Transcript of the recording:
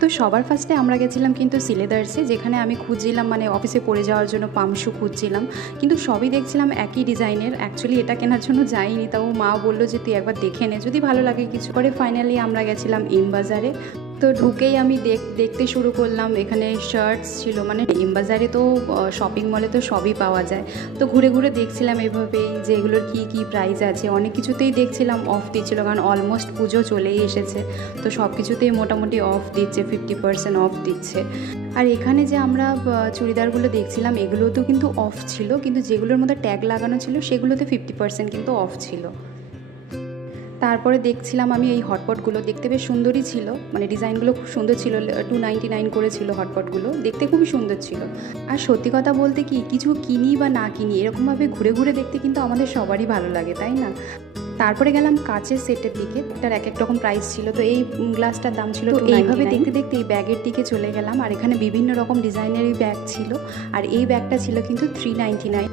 তো সবার ফার্স্টে আমরা গেছিলাম কিন্তু সিলেদার্সে, যেখানে আমি খুঁজছিলাম মানে অফিসে পরে যাওয়ার জন্য পাম্প শু খুঁজছিলাম, কিন্তু সবই দেখছিলাম একই ডিজাইনের। অ্যাকচুয়ালি এটা কেনার জন্য যাইনি, তাও মা বললো যে তুই একবার দেখে নে, যদি ভালো লাগে কিছু। করে ফাইনালি আমরা গেছিলাম এম বাজারে। তো ঢুকেই আমি দেখতে শুরু করলাম, এখানে শার্টস ছিল, মানে এম বাজারে তো শপিং মলে তো সবই পাওয়া যায়। তো ঘুরে ঘুরে দেখছিলাম এভাবেই যে এগুলোর কী প্রাইস আছে। অনেক কিছুতেই দেখছিলাম অফ দিচ্ছিলো, কারণ অলমোস্ট পুজো চলেই এসেছে, তো সব কিছুতেই মোটামুটি অফ দিচ্ছে, 50% অফ দিচ্ছে। আর এখানে যে আমরা চুড়িদারগুলো দেখছিলাম এগুলোতেও কিন্তু অফ ছিল, কিন্তু যেগুলোর মধ্যে ট্যাগ লাগানো ছিল সেগুলোতে 50% কিন্তু অফ ছিল। তারপরে দেখছিলাম আমি এই হটপটগুলো, দেখতে বেশ সুন্দরই ছিল, মানে ডিজাইনগুলো খুব সুন্দর ছিল। 299 করে ছিল হটপটগুলো, দেখতে খুবই সুন্দর ছিল। আর সত্যি কথা বলতে কি, কিছু কিনি বা না কিনি, এরকমভাবে ঘুরে ঘুরে দেখতে কিন্তু আমাদের সবারই ভালো লাগে, তাই না? তারপরে গেলাম কাচের সেটের দিকে, এটার এক রকম প্রাইস ছিল। তো এই গ্লাসটার দাম ছিল, তো এইভাবে দেখতে দেখতে এই ব্যাগের দিকে চলে গেলাম। আর এখানে বিভিন্ন রকম ডিজাইনেরই ব্যাগ ছিল, আর এই ব্যাগটা ছিল কিন্তু 399।